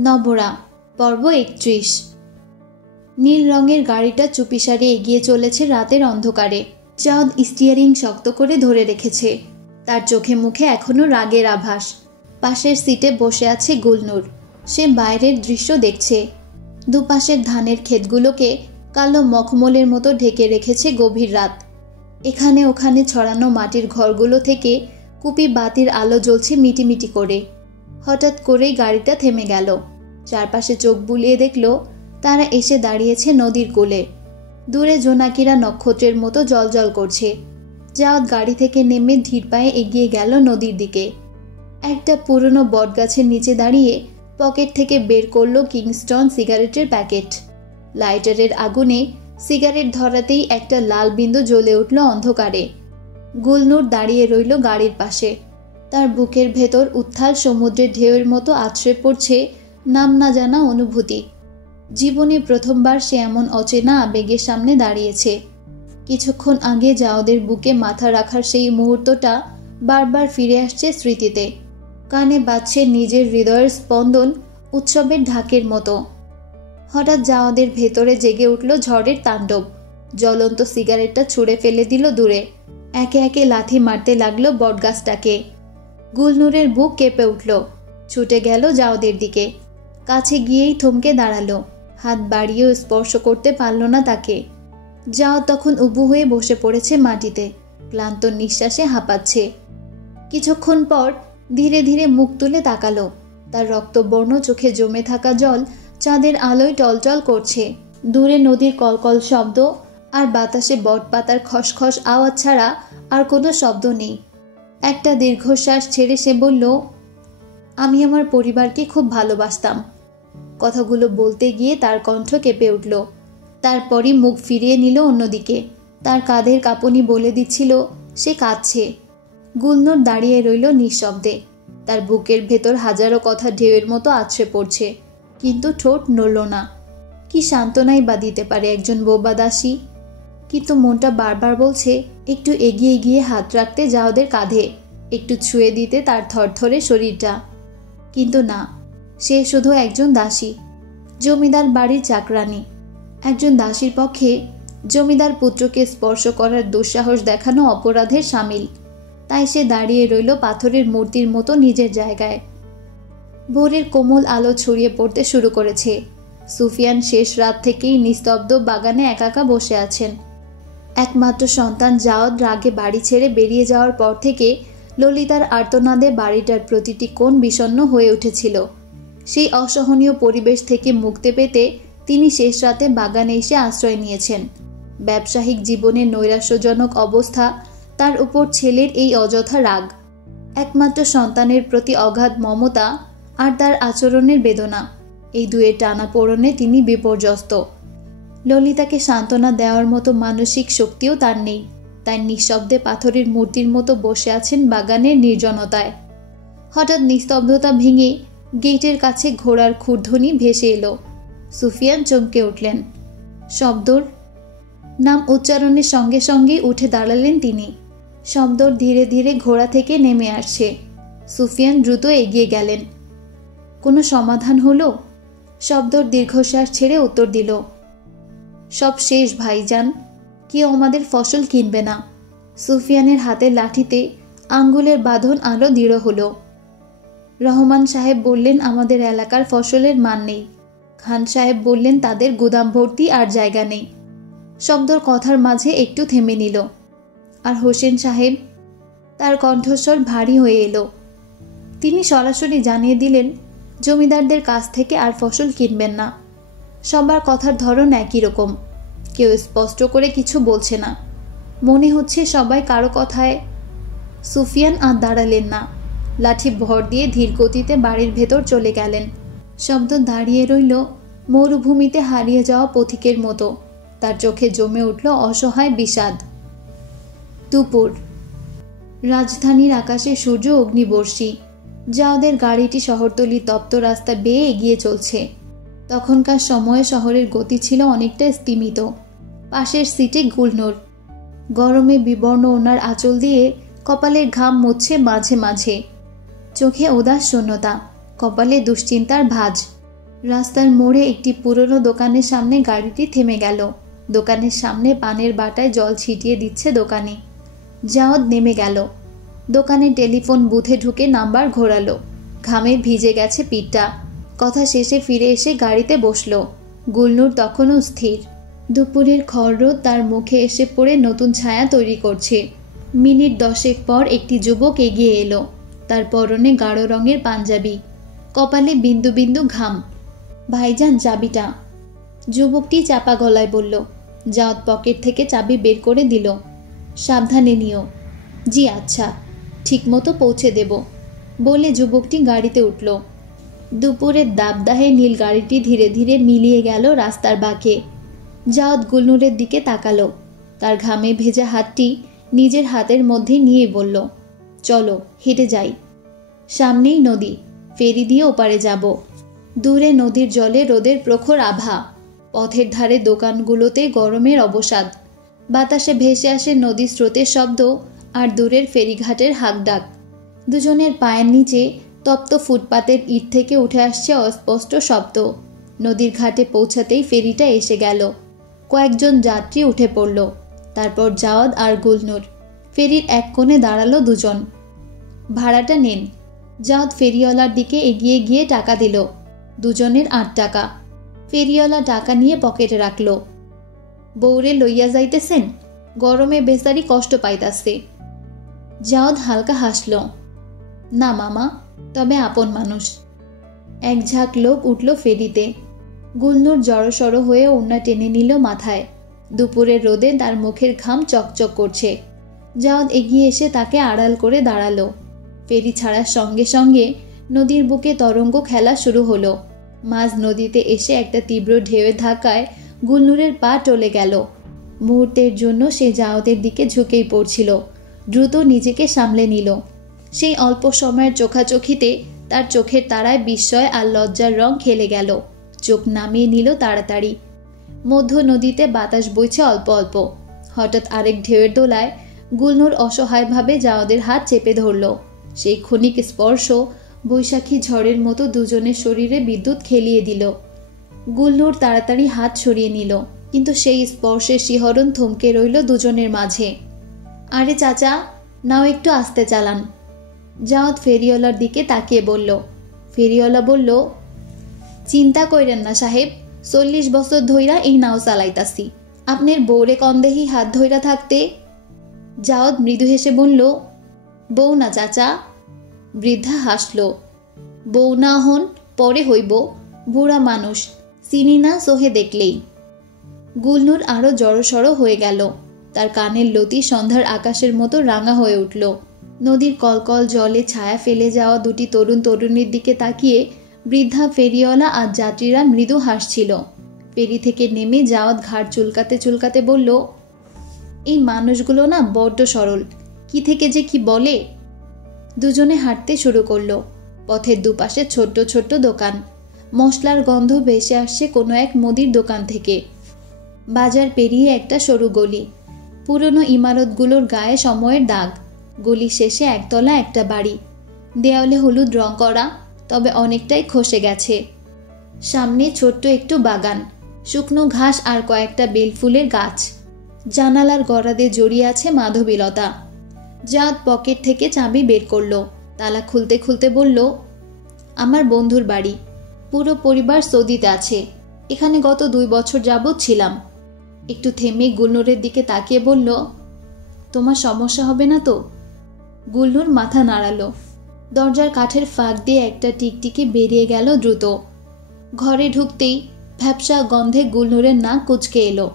নবরা পর্ব ৩১। নীল রঙের গাড়িটা চুপিসারে এগিয়ে চলেছে রাতের অন্ধকারে। চাঁদ স্টিয়ারিং শক্ত করে ধরে রেখেছে। তার চোখে মুখে এখনো রাগের আভাস। পাশের সিটে বসে আছে গুলনুর। সে বাইরের দৃশ্য দেখছে। দুপাশের ধানের ক্ষেতগুলোকে কালো মখমলের মতো ঢেকে রেখেছে গভীর রাত। এখানে ওখানে ছড়ানো মাটির ঘরগুলো থেকে কুপি বাতির আলো জ্বলছে মিটিমিটি করে। হঠাৎ করেই গাড়িটা থেমে গেল। চারপাশে চোখ বুলিয়ে দেখল তারা এসে দাঁড়িয়েছে নদীর কূলে। দূরে জোনাকিরা নক্ষত্রের মতো জ্বলজ্বল করছে। জাওয়াদ গাড়ি থেকে নেমে ধীর পায়ে এগিয়ে গেল নদীর দিকে। একটা পুরনো বটগাছের নিচে দাঁড়িয়ে পকেট থেকে বের করল কিংস্টন সিগারেটের প্যাকেট। লাইটারের আগুনে সিগারেট ধরাতেই একটা লাল বিন্দু জ্বলে উঠল অন্ধকারে। গুলনুর দাঁড়িয়ে রইল গাড়ির পাশে। তার বুকের ভেতর উত্থাল সমুদ্রের ঢেউয়ের মতো আছড়ে পড়ছে নাম না জানা অনুভূতি। জীবনে প্রথমবার সে এমন অচেনা আবেগের সামনে দাঁড়িয়েছে। কিছুক্ষণ আগে জাওদের বুকে মাথা রাখার সেই মুহূর্তটা বারবার ফিরে আসছে স্মৃতিতে। কানে বাজছে নিজের হৃদয়ের স্পন্দন উৎসবের ঢাকের মতো। হঠাৎ জাওদের ভেতরে জেগে উঠল ঝড়ের তাণ্ডব। জ্বলন্ত সিগারেটটা ছুঁড়ে ফেলে দিল দূরে। একে একে লাথি মারতে লাগলো বটগাছটাকে। গুলনুরের বুক কেঁপে উঠল। ছুটে গেল জাওদের দিকে। কাছে গিয়েই থমকে দাঁড়ালো। হাত বাড়িয়েও স্পর্শ করতে পারল না তাকে। জাওদ তখন উবু হয়ে বসে পড়েছে মাটিতে, ক্লান্ত নিঃশ্বাসে হাঁপাচ্ছে। কিছুক্ষণ পর ধীরে ধীরে মুখ তুলে তাকালো। তার রক্তবর্ণ চোখে জমে থাকা জল চাঁদের আলোয় টলটল করছে। দূরে নদীর কলকল শব্দ আর বাতাসে বটপাতার খসখস আওয়াজ ছাড়া আর কোনো শব্দ নেই। একটা দীর্ঘশ্বাস ছেড়ে সে বলল, আমি আমার পরিবারকে খুব ভালোবাসতাম। কথাগুলো বলতে গিয়ে তার কণ্ঠ কেঁপে উঠল। তারপরই মুখ ফিরিয়ে নিল অন্যদিকে। তার কাঁধের কাঁপুনি বলে দিচ্ছিল সে কাঁদছে। গুলনুর দাঁড়িয়ে রইল নিঃশব্দে। তার বুকের ভেতর হাজারো কথা ঢেউয়ের মতো আছড়ে পড়ছে, কিন্তু ঠোঁট নড়ল না। কি সান্ত্বনাই বা দিতে পারে একজন বোবা দাসী? কিন্তু মনটা বারবার বলছে একটু এগিয়ে গিয়ে হাত রাখতে জাওদের কাঁধে, একটু ছুঁয়ে দিতে তার থরথরে শরীরটা। কিন্তু না, সে শুধু একজন দাসী, জমিদার বাড়ির চাকরানী। একজন দাসীর পক্ষে জমিদার পুত্রকে স্পর্শ করার দুঃসাহস দেখানো অপরাধের শামিল। তাই সে দাঁড়িয়ে রইল পাথরের মূর্তির মতো নিজের জায়গায়। ভোরের কোমল আলো ছড়িয়ে পড়তে শুরু করেছে। সুফিয়ান শেষ রাত থেকেই নিস্তব্ধ বাগানে একা বসে আছেন। একমাত্র সন্তান জাওদ রাগে বাড়ি ছেড়ে বেরিয়ে যাওয়ার পর থেকে ললিতার আর্তনাদে বাড়িটার প্রতিটি কোণ বিষণ্ণ হয়ে উঠেছিল। সেই অসহনীয় পরিবেশ থেকে মুক্তি পেতে তিনি শেষ রাতে বাগানে এসে আশ্রয় নিয়েছেন। ব্যবসায়িক জীবনের নৈরাশ্যজনক অবস্থা, তার উপর ছেলের এই অযথা রাগ, একমাত্র সন্তানের প্রতি অগাধ মমতা আর তার আচরণের বেদনা, এই দুয়ের টানাপোড়েনে তিনি বিপর্যস্ত। ললিতাকে সান্ত্বনা দেওয়ার মতো মানসিক শক্তিও তার নেই। তাই নিঃশব্দে পাথরের মূর্তির মতো বসে আছেন বাগানের নির্জনতায়। হঠাৎ নিস্তব্ধতা ভেঙে গেটের কাছে ঘোড়ার ক্ষুরধ্বনি ভেসে এলো। সুফিয়ান চমকে উঠলেন। শব্দর নাম উচ্চারণের সঙ্গে সঙ্গেই উঠে দাঁড়ালেন তিনি। শব্দর ধীরে ধীরে ঘোড়া থেকে নেমে আসছে। সুফিয়ান দ্রুত এগিয়ে গেলেন। কোনো সমাধান হলো? শব্দর দীর্ঘশ্বাস ছেড়ে উত্তর দিল, সব শেষ ভাইজান, কেউ আমাদের ফসল কিনবে না। সুফিয়ানের হাতের লাঠিতে আঙ্গুলের বাঁধন আরও দৃঢ় হলো। রহমান সাহেব বললেন আমাদের এলাকার ফসলের মান নেই। খান সাহেব বললেন তাদের গুদাম ভর্তি আর জায়গা নেই। শব্দর কথার মাঝে একটু থেমে নিল। আর হোসেন সাহেব? তার কণ্ঠস্বর ভারী হয়ে এলো। তিনি সরাসরি জানিয়ে দিলেন জমিদারদের কাছ থেকে আর ফসল কিনবেন না। সবার কথার ধরন একই রকম। কেউ স্পষ্ট করে কিছু বলছে না। মনে হচ্ছে সবাই কারো কথায়। সুফিয়ান আর দাঁড়ালেন না। লাঠি ভর দিয়ে ধীর গতিতে বাড়ির ভেতর চলে গেলেন। শব্দ দাঁড়িয়ে রইল মরুভূমিতে হারিয়ে যাওয়া পথিকের মতো। তার চোখে জমে উঠল অসহায় বিষাদ। দুপুর। রাজধানীর আকাশে সূর্য অগ্নিবর্ষী। জাওদের গাড়িটি শহরতলির তপ্ত রাস্তা বেয়ে এগিয়ে চলছে। তখনকার সময়ে শহরের গতি ছিল অনেকটা স্তিমিত। পাশের সিটে গুলনুর। গরমে বিবর্ণ ওনার আঁচল দিয়ে কপালের ঘাম মুছছে মাঝে মাঝে। চোখে উদাস শূন্যতা, কপালে দুশ্চিন্তার ভাঁজ। রাস্তার মোড়ে একটি পুরনো দোকানের সামনে গাড়িটি থেমে গেল। দোকানের সামনে পানের বাটায় জল ছিটিয়ে দিচ্ছে দোকানি। জাওয়াদ নেমে গেল। দোকানের টেলিফোন বুথে ঢুকে নাম্বার ঘোরালো। ঘামে ভিজে গেছে পিঠটা। কথা শেষে ফিরে এসে গাড়িতে বসল। গুলনুর তখনও স্থির। দুপুরের খড়রোদ তার মুখে এসে পড়ে নতুন ছায়া তৈরি করছে। মিনিট 10 পর একটি যুবক এগিয়ে এলো। তার পরনে গাঢ় রঙের পাঞ্জাবি, কপালে বিন্দু বিন্দু ঘাম। ভাইজান, চাবিটা। যুবকটি চাপা গলায় বলল। জাওয়াদ পকেট থেকে চাবি বের করে দিল। সাবধানে নিও। জি আচ্ছা, ঠিকমতো পৌঁছে দেব, বলে যুবকটি গাড়িতে উঠল। দুপুরের দাবদাহে নীল গাড়িটি ধীরে ধীরে মিলিয়ে গেল রাস্তার বাঁকে। জাওয়াদ গুলনুরের দিকে তাকালো। তার ঘামে ভেজা হাতটি নিজের হাতের মধ্যে নিয়ে বলল, চলো হেঁটে যাই। সামনেই নদী, ফেরি দিয়ে ওপারে যাব। দূরে নদীর জলে রোদের প্রখর আভা। পথের ধারে দোকানগুলোতে গরমের অবসাদ। বাতাসে ভেসে আসে নদীর স্রোতের শব্দ আর দূরের ফেরিঘাটের হাঁকডাক। দুজনের পায়ের নিচে তপ্ত ফুটপাতের ইট থেকে উঠে আসছে অস্পষ্ট শব্দ। নদীর ঘাটে পৌঁছাতেই ফেরিটা এসে গেল। কয়েকজন যাত্রী উঠে পড়ল। তারপর জাওয়াদ আর গুলনুর। ফেরির এক কোণে দাঁড়ালো দুজন। ভাড়াটা নেন। জাওয়াদ ফেরিওয়ালার দিকে এগিয়ে গিয়ে টাকা দিল। দুজনের 8 টাকা। ফেরিওয়ালা টাকা নিয়ে পকেটে রাখল। বউরে লইয়া যাইতেছেন? গরমে বেচারি কষ্ট পাইতাছে। জাওয়াদ হালকা হাসল। না মামা, তবে আপন মানুষ। এক ঝাঁক লোক উঠল ফেরিতে। গুলনুর জড়সড় হয়ে ওড়না টেনে নিল মাথায়। দুপুরের রোদে তার মুখের ঘাম চকচক করছে। জাওয়াদ এগিয়ে এসে তাকে আড়াল করে দাঁড়ালো। ফেরি ছাড়ার সঙ্গে সঙ্গে নদীর বুকে তরঙ্গ খেলা শুরু হলো। মাঝ নদীতে এসে একটা তীব্র ঢেউয়ের ধাক্কায় গুলনুরের পা টলে গেল। মুহূর্তের জন্য সে জাওয়াদের দিকে ঝুঁকেই পড়ছিল। দ্রুত নিজেকে সামলে নিল। সেই অল্প সময়ের চোখাচোখিতে তার চোখের তারায় বিস্ময় আর লজ্জার রং খেলে গেল। চোখ নামিয়ে নিল তাড়াতাড়ি। মধ্য নদীতে বাতাস বইছে অল্প অল্প। হঠাৎ আরেক ঢেউয়ের দোলায় গুলনুর অসহায়ভাবে জাওয়াদের হাত চেপে ধরল। সেই ক্ষণিক স্পর্শ বৈশাখী ঝড়ের মতো দুজনের শরীরে বিদ্যুৎ খেলিয়ে দিল। গুলনুর তাড়াতাড়ি হাত সরিয়ে নিল, কিন্তু সেই স্পর্শের শিহরণ থমকে রইল দুজনের মাঝে। আরে চাচা, নাও একটু আস্তে চালান। জাওয়াদ ফেরিওয়ালার দিকে তাকিয়ে বলল। ফেরিওয়ালা বলল, চিন্তা কইরেন না সাহেব, 40 বছর ধইরা এই নাও চালাইতাছি। আপনার বউরে কন্দেহি হাত ধইরা থাকতে। জাওয়াদ মৃদু হেসে বলল, বউ না চাচা। বৃদ্ধা হাসল। বউ না হন পরে হইব, বুড়া মানুষ, চিনি না সোহে দেখলেই। গুলনুর আরো জড়সড় হয়ে গেল। তার কানের লতি সন্ধ্যার আকাশের মতো রাঙা হয়ে উঠল। নদীর কলকল জলে ছায়া ফেলে যাওয়া দুটি তরুণ তরুণীর দিকে তাকিয়ে বৃদ্ধা ফেরিওয়ালা আর যাত্রীরা মৃদু হাসছিল। ফেরি থেকে নেমে জাওয়াদ ঘাড় চুলকাতে চুলকাতে বলল, এই মানুষগুলো না বড্ড সরল, কি থেকে যে কি বলে। দুজনে হাঁটতে শুরু করলো। পথের দুপাশে ছোট্ট ছোট্ট দোকান। মশলার গন্ধ ভেসে আসছে কোনো এক মুদির দোকান থেকে। বাজার পেরিয়ে একটা সরু গলি। পুরনো ইমারতগুলোর গায়ে সময়ের দাগ। গলির শেষে একতলা একটা বাড়ি। দেওয়ালে হলুদ রং করা, তবে অনেকটাই খসে গেছে। সামনে ছোট্ট একটু বাগান, শুকনো ঘাস আর কয়েকটা বেলফুলের গাছ। জানালার গড়াদে জড়িয়ে আছে মাধবীলতা। জাওয়াদ পকেট থেকে চাবি বের করল। তালা খুলতে খুলতে বলল, আমার বন্ধুর বাড়ি। পুরো পরিবার সৌদিতে আছে। এখানে গত 2 বছর যাবৎ ছিলাম। একটু থেমে গুলনুরের দিকে তাকিয়ে বলল, তোমার সমস্যা হবে না তো? গুলনুর মাথা নাড়ালো। দরজার কাঠের ফাঁক দিয়ে একটা টিকটিকি বেরিয়ে গেল দ্রুত। ঘরে ঢুকতেই ভ্যাপসা গন্ধে গুলনুরের নাক কুঁচকে এলো।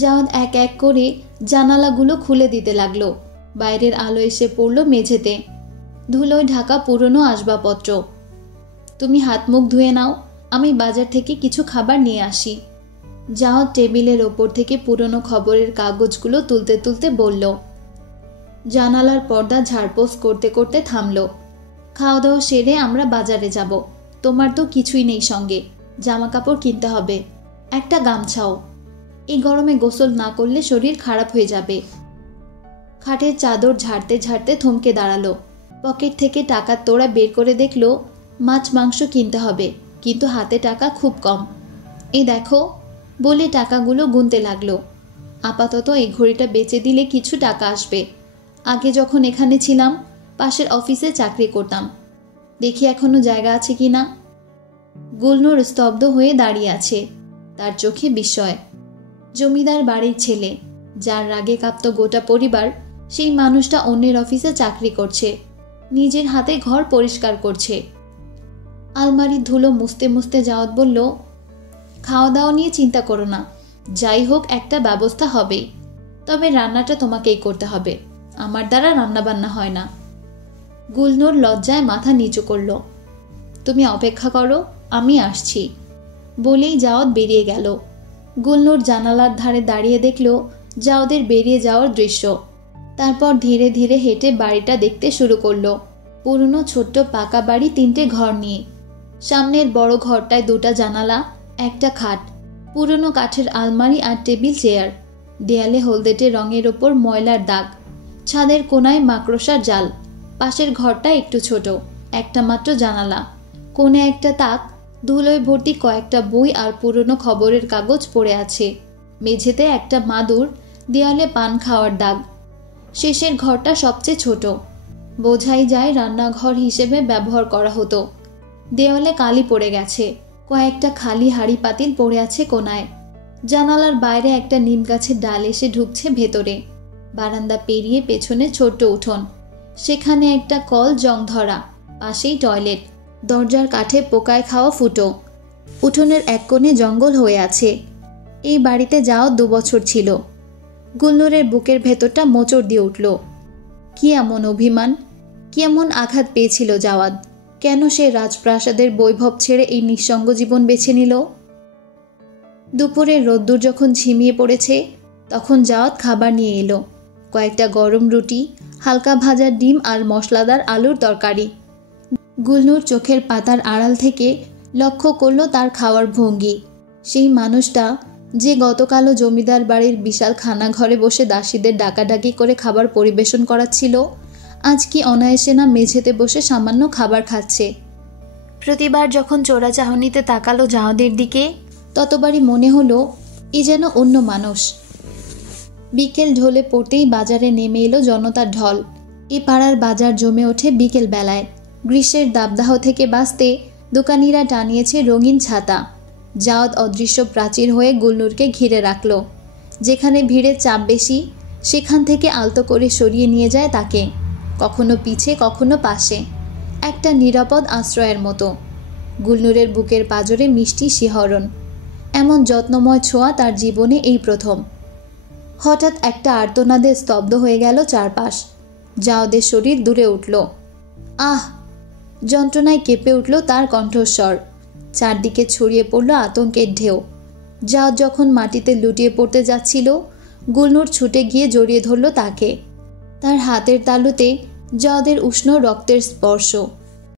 জাওয়াদ এক এক করে জানালাগুলো খুলে দিতে লাগলো। বাইরের আলো এসে পড়ল মেঝেতে। ধুলোয় ঢাকা পুরনো আসবাবপত্র। তুমি হাত মুখ ধুয়ে নাও, আমি বাজার থেকে কিছু খাবার নিয়ে আসি। জাওয়াদ টেবিলের ওপর থেকে পুরনো খবরের কাগজগুলো তুলতে তুলতে বলল। জানালার পর্দা ঝাড়পোছ করতে করতে থামল। খাওয়া দাওয়া সেরে আমরা বাজারে যাব। তোমার তো কিছুই নেই সঙ্গে। জামা কাপড় কিনতে হবে, একটা গামছাও। এই গরমে গোসল না করলে শরীর খারাপ হয়ে যাবে। খাটের চাদর ঝাড়তে ঝাড়তে থমকে দাঁড়ালো। পকেট থেকে টাকার তোড়া বের করে দেখল মাছ মাংস কিনতে হবে। কিন্তু হাতে টাকা খুব কম। এই দেখো, বলে টাকাগুলো গুনতে লাগলো। আপাতত এই ঘড়িটা বেচে দিলে কিছু টাকা আসবে। আগে যখন এখানে ছিলাম পাশের অফিসে চাকরি করতাম, দেখি এখনো জায়গা আছে কি না। গুলনূর স্তব্ধ হয়ে দাঁড়িয়ে আছে, তার চোখে বিস্ময়। জমিদার বাড়ির ছেলে, যার রাগে কাঁপত গোটা পরিবার, সেই মানুষটা অন্যের অফিসে চাকরি করছে, নিজের হাতে ঘর পরিষ্কার করছে। আলমারির ধুলো মুছতে মুছতে জাওয়াত বলল, খাওয়া দাওয়া নিয়ে চিন্তা করো না, যাই হোক একটা ব্যবস্থা হবেই। তবে রান্নাটা তোমাকেই করতে হবে, আমার দ্বারা রান্নাবান্না হয় না। গুলনূর লজ্জায় মাথা নিচু করল। তুমি অপেক্ষা করো, আমি আসছি বলেই জাওয়াত বেরিয়ে গেল। গুলনূর জানালার ধারে দাঁড়িয়ে দেখল জাওয়াদের বেরিয়ে যাওয়ার দৃশ্য। তারপর ধীরে ধীরে হেঁটে বাড়িটা দেখতে শুরু করলো। পুরনো ছোট্ট পাকা বাড়ি, 3টে ঘর নিয়ে। সামনের বড় ঘরটায় 2টা জানালা, একটা খাট, পুরনো কাঠের আলমারি আর টেবিল চেয়ার। দেয়ালে হলদেটে রঙের ওপর ময়লার দাগ, ছাদের কোনায় মাকড়সার জাল। পাশের ঘরটা একটু ছোট, একটা মাত্র জানালা, কোণে একটা তাক, ধুলোয় ভর্তি কয়েকটা বই আর পুরনো খবরের কাগজ পড়ে আছে। মেঝেতে একটা মাদুর, দেয়ালে পান খাওয়ার দাগ। শেষের ঘরটা সবচেয়ে ছোট, বোঝাই যায় রান্নাঘর হিসেবে ব্যবহার করা হতো। দেওয়ালে কালি পড়ে গেছে, কয়েকটা খালি হাঁড়ি পাতিল পড়ে আছে কোনায়। জানালার বাইরে একটা নিম গাছের ডাল এসে ঢুকছে ভেতরে। বারান্দা পেরিয়ে পেছনে ছোট্ট উঠোন, সেখানে একটা কল জং ধরা, পাশেই টয়লেট। দরজার কাঠে পোকায় খাওয়া ফুটো। উঠোনের এক কোণে জঙ্গল হয়ে আছে। এই বাড়িতে যাও 2 বছর ছিল। গুলনূরের বুকের ভেতরটা মোচড় দিয়ে উঠল। কি এমন অভিমান, কি এমন আঘাত পেয়েছিল জাওয়াদ? কেন সে রাজপ্রাসাদের বৈভব ছেড়ে এই নিঃসঙ্গ জীবন বেছে নিল? দুপুরের রোদ্দুর যখন ঝিমিয়ে পড়েছে, তখন জাওয়াদ খাবার নিয়ে এলো। কয়েকটা গরম রুটি, হালকা ভাজা ডিম আর মশলাদার আলুর তরকারি। গুলনূর চোখের পাতার আড়াল থেকে লক্ষ্য করল তার খাওয়ার ভঙ্গি। সেই মানুষটা যে গতকালও জমিদার বাড়ির বিশাল খানাঘরে বসে দাসীদের ডাকাডাকি করে খাবার পরিবেশন করাচ্ছিল, আজ কি অনায়াসে না মেঝেতে বসে সামান্য খাবার খাচ্ছে। প্রতিবার যখন চোরাচাহনিতে তাকালো জাওয়াদের দিকে, ততবারই মনে হলো এ যেন অন্য মানুষ। বিকেল ঢলে পড়তেই বাজারে নেমে এলো জনতার ঢল। এ পাড়ার বাজার জমে ওঠে বিকেল বেলায়। গ্রীষ্মের দাবদাহ থেকে বাঁচতে দোকানিরা টানিয়েছে রঙিন ছাতা। জাওয়াদ অদৃশ্য প্রাচীর হয়ে গুলনূরকে ঘিরে রাখল। যেখানে ভিড়ের চাপ বেশি, সেখান থেকে আলতো করে সরিয়ে নিয়ে যায় তাকে, কখনো পিছে কখনো পাশে, একটা নিরাপদ আশ্রয়ের মতো। গুলনূরের বুকের পাঁজরে মিষ্টি শিহরণ। এমন যত্নময় ছোঁয়া তার জীবনে এই প্রথম। হঠাৎ একটা আর্তনাদে স্তব্ধ হয়ে গেল চারপাশ। জাওয়াদের শরীর দূরে উঠল। আহ! যন্ত্রণায় কেঁপে উঠল তার কণ্ঠস্বর। চারদিকে ছড়িয়ে পড়ল আতঙ্কের ঢেউ। জাওয়াদ যখন মাটিতে লুটিয়ে পড়তে যাচ্ছিল, গুলনূর ছুটে গিয়ে জড়িয়ে ধরল তাকে। তার হাতের তালুতে জাওয়াদের উষ্ণ রক্তের স্পর্শ।